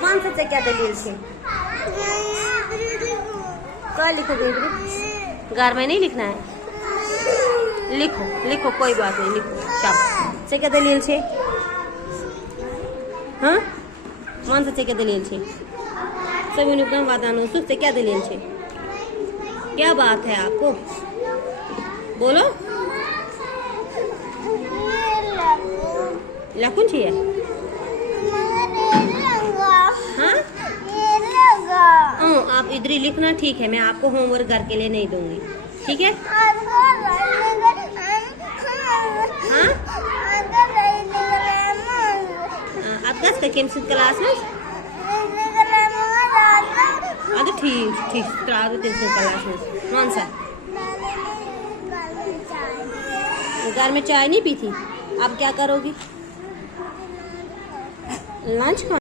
कौन सा से क्या दलील छे? क्या लिखोगे? घर में नहीं लिखना है, लिखो लिखो, कोई बात नहीं, लिखो। शाबाश। से क्या दलील छे? हाँ, कौन सा से क्या दलील छे? सभी ने कम वादानो से क्या दलील छे? क्या बात है आपको? बोलो। लखुन चाहिए? हाँ, आप इधर ही लिखना, ठीक है। मैं आपको होमवर्क घर के लिए नहीं दूंगी, ठीक है? हाँ, आप दस का केम क्लास में? अरे ठीक ठीक, क्लास में कौन सा? घर में चाय नहीं पी थी? आप क्या करोगी? लंच